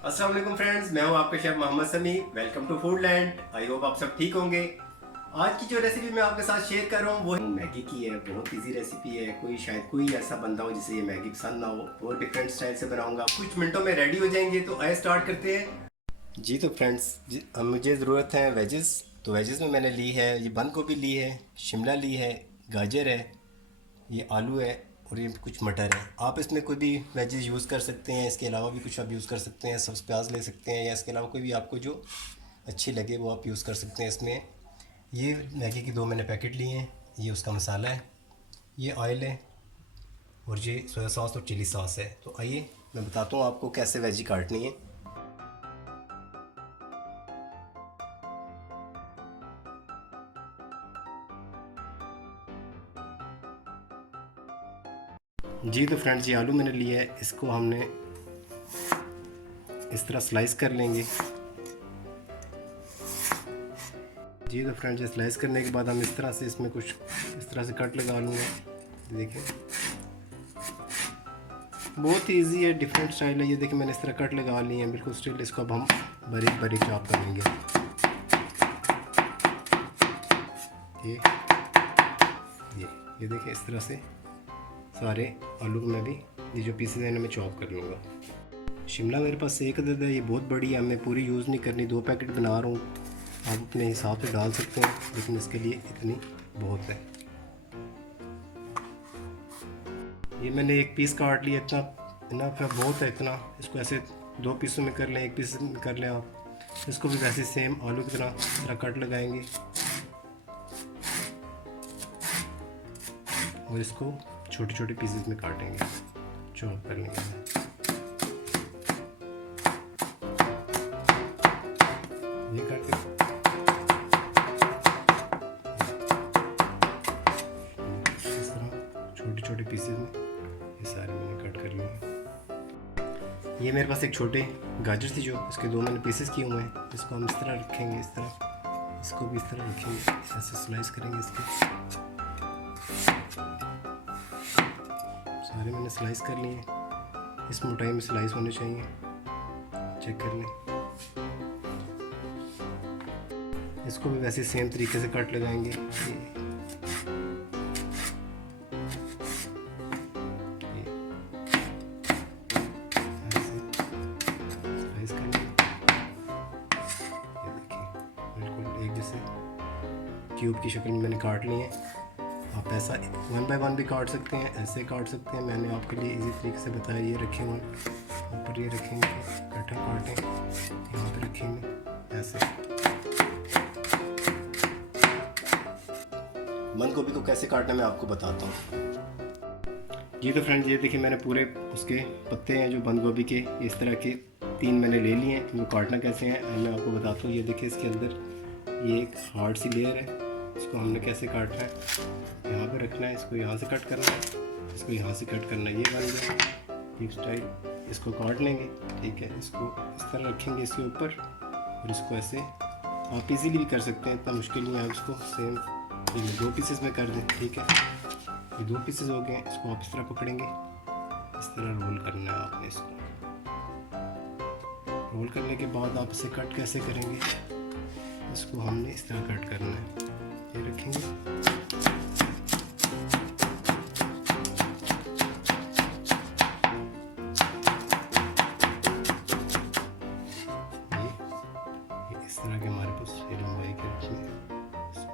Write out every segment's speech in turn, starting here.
अस्सलाम वालेकुम फ्रेंड्स, मैं हूं आपका chef Mohammad Sami. Welcome to Foodland. I hope आप सब ठीक होंगे। आज की जो रेसिपी मैं आपके साथ शेयर कर रहा हूं वो मैगी की है। बहुत इजी रेसिपी है। कोई ऐसा बंदा हो जिसे ये मैगी पसंद ना हो, बहुत डिफरेंट स्टाइल से बनाऊंगा। कुछ मिनटों में रेडी हो जाएंगे, तो आइए स्टार्ट करते हैं। जी तो फ्रेंड्स, मुझे ज़रूरत है वेजेस। तो वेजेस में मैंने ली है, ये बंद गोभी ली है, शिमला ली है, गाजर है, ये आलू है और ये कुछ मटर है। आप इसमें कोई भी वेजेस यूज़ कर सकते हैं। इसके अलावा भी कुछ आप यूज़ कर सकते हैं। सब्ज़ प्याज ले सकते हैं, या इसके अलावा कोई भी आपको जो अच्छी लगे वो आप यूज़ कर सकते हैं इसमें। ये मैगी की 2 मैंने पैकेट लिए हैं। ये उसका मसाला है, ये ऑयल है और ये सोया सॉस और चिली सॉस है। तो आइए मैं बताता हूँ आपको कैसे वेजी काटनी है। जी तो फ्रेंड्स, ये आलू मैंने लिया है, इसको हमने इस तरह स्लाइस कर लेंगे। जी तो फ्रेंड्स, ये स्लाइस करने के बाद हम इस तरह से इसमें कुछ इस तरह से कट लगा लूँगा। देखिए बहुत ही ईजी है, डिफरेंट स्टाइल है। ये देखिए मैंने इस तरह कट लगा लिए हैं बिल्कुल स्टिल। इसको अब हम बारीक बारीक चॉप करेंगे। ये ये देखिए इस तरह से सारे आलू को मैं भी ये जो पीसेज हैं मैं चॉप कर लूँगा। शिमला मेरे पास एक अदद है, ये बहुत बड़ी है, मैं पूरी यूज़ नहीं करनी। 2 पैकेट बना रहा हूँ, आप अपने हिसाब से डाल सकते हैं, लेकिन इसके लिए इतनी बहुत है। ये मैंने एक पीस काट लिया, इतना इनफ है, बहुत है इतना। इसको ऐसे 2 पीसों में कर लें, 1 पीस में कर लें आप। इसको भी वैसे सेम आलू की तरह कट लगाएंगे और इसको छोटे छोटे पीसेस में काटेंगे, चॉप कर लेंगे। ये करके इस तरह छोटे छोटे पीसेस में ये सारे मैंने कट कर लिए। ये मेरे पास एक छोटे गाजर थी, जो इसके 2 मैंने पीसेस किए हुए हैं। इसको हम इस तरह रखेंगे, इस तरह इसको भी इस तरह रखेंगे, ऐसे स्लाइस करेंगे इसके। सारे मैंने स्लाइस कर लिए, इस मोटाई में स्लाइस होने चाहिए, चेक कर लें। इसको भी वैसे सेम तरीके से कट लगाएंगे। स्लाइस कर लेंगे। ये देखिए बिल्कुल एक जैसे क्यूब की शक्ल में मैंने काट लिए हैं। आप ऐसा 1 बाय 1 भी काट सकते हैं, ऐसे काट सकते हैं। मैंने आपके लिए इजी तरीके से बताया। ये रखे हुए ऊपर, ये रखेंगे, कटा काटें, यहाँ पे रखेंगे ऐसे। बंद गोभी को कैसे काटना मैं आपको बताता हूँ। जी तो फ्रेंड्स, ये देखिए मैंने पूरे उसके पत्ते हैं जो बंद गोभी के, इस तरह के 3 मैंने ले लिए हैं। इनको काटना कैसे हैं मैं आपको बताता हूँ। ये देखिए इसके अंदर ये एक हार्ड सी लेयर है, इसको हमने कैसे काटना है। यहाँ पे रखना है, इसको यहाँ से कट करना है, इसको यहाँ से कट करना है। ये बन गया टिप स्टाइल। इसको काट लेंगे, ठीक है। इसको इस तरह रखेंगे इसके ऊपर और इसको ऐसे आप इजीली भी कर सकते हैं, इतना मुश्किल नहीं है। आप इसको सेम 2 पीसेस में कर दें, ठीक है। ये 2 पीसेस हो गए। इसको आप इस तरह पकड़ेंगे, इस तरह रोल करना है आपने। इसको रोल करने के बाद आप इसे कट कैसे करेंगे, इसको हमने इस तरह कट करना है। ये रखेंगे, ये इस तरह के हमारे पास ये लंबाई के रखेंगे।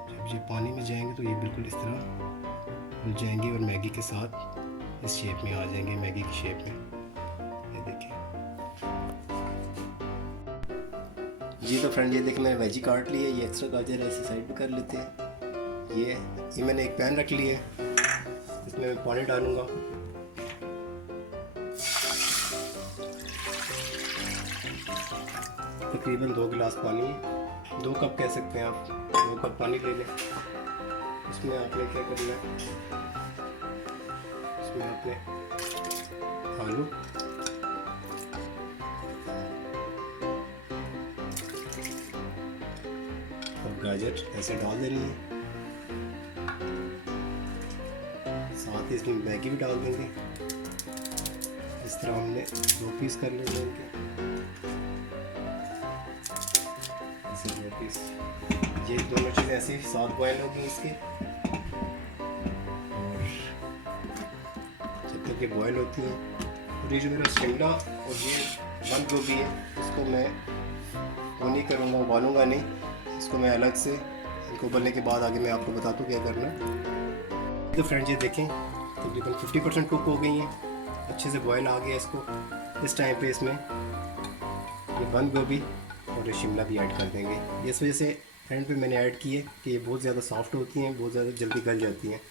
जब ये पानी में जाएंगे तो ये बिल्कुल इस तरह खुल जाएंगे और मैगी के साथ इस शेप में आ जाएंगे, मैगी की शेप में। ये देखिए। जी तो फ्रेंड, ये देखिए मैंने वेजी काट ली है। ये एक्स्ट्रा गाजर है, इसे साइड पे कर लेते हैं। ये मैंने एक पैन रख लिया है, इसमें मैं पानी डालूंगा। तकरीबन 2 गिलास पानी, 2 कप कह सकते हैं आप। 2 कप पानी ले लें। इसमें आपने क्या करना है, इसमें आपने आलू और गाजर ऐसे डाल देनी है। साथ ही इसमें मैगी भी डाल देंगे। इस तरह हमने 2 पीस कर लेंगे इनके। ये दोनों चीज़ें ऐसे साथ बॉयल होगी इसके, और जब तक ये बॉयल होती हैं। और ये जो मेरा शिमला और ये बंद गोभी है, इसको मैं वो नहीं करूँगा, उबालूँगा नहीं, इसको मैं अलग से, इनको उबलने के बाद आगे मैं आपको बताता हूँ क्या करना। तो फ्रेंड्स ये देखें तकरीबन 50% कुक हो गई हैं, अच्छे से बॉयल आ गया इसको। इस टाइम पे इसमें ये बंद गोभी और ये शिमला भी ऐड कर देंगे। इस वजह से एंड पे मैंने ऐड किए कि ये बहुत ज़्यादा सॉफ्ट होती हैं, बहुत ज़्यादा जल्दी गल जाती हैं,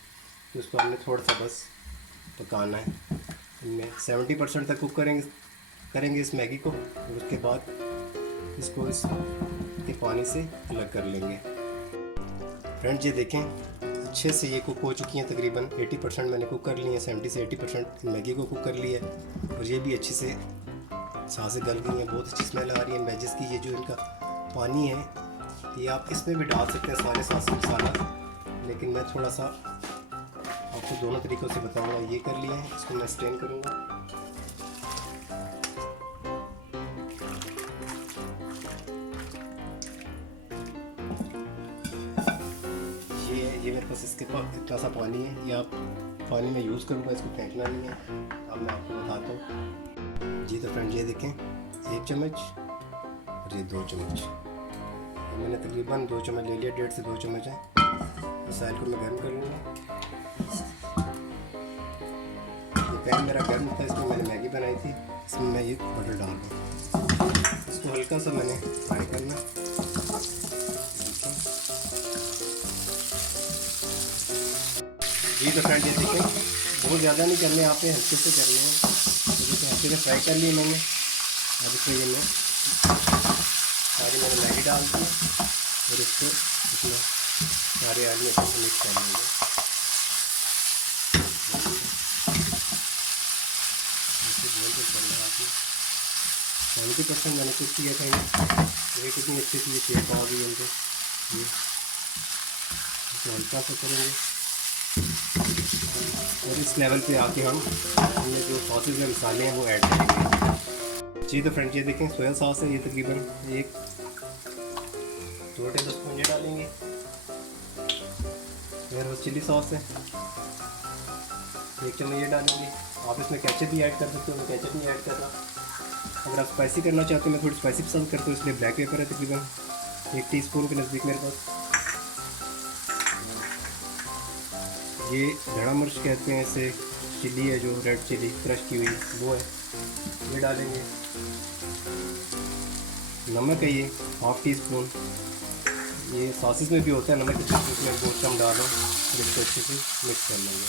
तो इसको हमने थोड़ा सा बस पकाना है। इनमें 70% तक कुक करेंगे इस मैगी को, और उसके बाद इसको इसके पानी से अलग कर लेंगे। फ्रेंड्स ये देखें अच्छे से ये कुक हो चुकी हैं, तकरीबन 80% मैंने कुक कर ली है, 70 से 80% मैगी को कुक कर लिया है, और ये भी अच्छे से सांसें गल गई हैं, बहुत अच्छी स्मेल आ रही है मैजिस की। ये जो इनका पानी है ये आप इसमें भी डाल सकते हैं सारे साथ मसाला, लेकिन मैं थोड़ा सा आपको दोनों तरीक़ों से बताऊंगा। ये कर लिया है, इसको मैं स्ट्रेन करूंगा। ये मेरे पास इसके पास इतना सा पानी है, ये आप पानी में यूज़ करूँगा, इसको फेंकना नहीं है। अब मैं आपको बताता हूँ। जी तो फ्रेंड ये देखें 1 चम्मच और ये 2 चम्मच, मैंने तकरीबन 2 चम्मच ले लिया, 1.5 से 2 चम्मच है। इस साइड को मैं गर्म कर लूँगा। ये पैन मेरा गर्म था, इसमें मैंने मैगी बनाई थी, इसमें मैं ये बटर डाल दूँ। इसको हल्का सा मैंने फ्राई करना। जी तो फ्रेंड ये देखें बहुत ज़्यादा नहीं करने, आप हल्के से करने हैं। तो हल्के से फ्राई कर लिए मैंने। अब इसमें ये मैं सारी मैंने मैगी डाल दी और इसको इसमें सारे आलू अच्छे से मिक्स कर लेंगे। ऐसे गोल गोल करना है आपने। 70% मैंने कुछ किया था, ये कितनी अच्छी सी शेप आ गई इनको। ये हल्का सा करेंगे और इस लेवल पे आके हम ये जो सॉसेज में मसाले हैं वो ऐड करेंगे। जी तो फ्रेंड्स ये देखें सोया सॉस है, ये तकरीबन 1-2 टेबल स्पून ये डालेंगे। फिर वो चिली सॉस है 1 चम्मच ये डालेंगे। आप इसमें केचप भी ऐड कर सकते हो, मैं केचप नहीं ऐड कर रहा। अगर आप स्पाइसी करना चाहते हो, मैं थोड़ी स्पाइसी पसंद करता हूँ, इसलिए ब्लैक पेपर है तकरीबन 1 टीस्पून के नज़दीक मेरे पास। ये धड़ा मिर्च कहते हैं इसे, चिली है जो रेड चिली क्रश की हुई वो है, ये डालेंगे। नमक है ये 1/2 टीस्पून, ये सॉसेस में भी होता है नमक, इसमें बहुत कम डालो और इसको अच्छे से मिक्स कर लेंगे।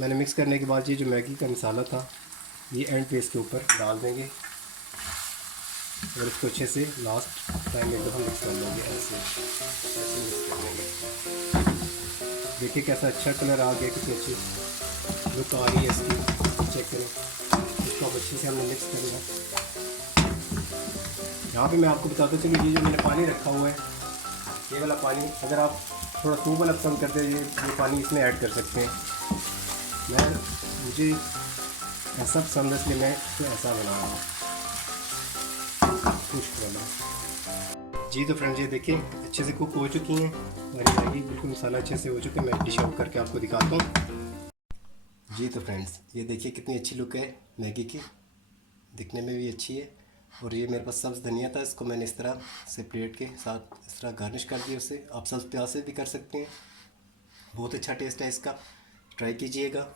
मैंने मिक्स करने के बाद ये जो मैगी का मसाला था ये एंड पे इसके ऊपर डाल देंगे और इसको अच्छे से लास्ट टाइम में दफ़ा मिक्स कर लेंगे। ऐसे मिक्स कर लेंगे। देखिए कैसा अच्छा कलर आ गया, कितनी अच्छी लुक आ रही है इसकी, चेक करें। इसको अब अच्छे से हमने मिक्स करना है। यहाँ पे मैं आपको बताता चलूँ ये जो मैंने पानी रखा हुआ है, ये वाला पानी, अगर आप थोड़ा सूप वाला पसंद करते हैं ये पानी इसमें ऐड कर सकते हैं। मुझे ऐसा पसंद है इसलिए मैं इसको ऐसा बना रहा हूँ खुश्क वाला। जी तो फ्रेंड्स ये देखिए अच्छे से कुक हो चुकी हैं हमारी मैगी, बिल्कुल मसाला अच्छे से हो चुका है। मैं डिश आउट करके आपको दिखाता हूँ। जी तो फ्रेंड्स ये देखिए कितनी अच्छी लुक है मैगी की, दिखने में भी अच्छी है। और ये मेरे पास सब्ज़ धनिया था, इसको मैंने इस तरह से प्लेट के साथ इस तरह गार्निश कर दिया उसे। आप सब्ज़ प्याज से भी कर सकते हैं, बहुत अच्छा टेस्ट है इसका, ट्राई कीजिएगा।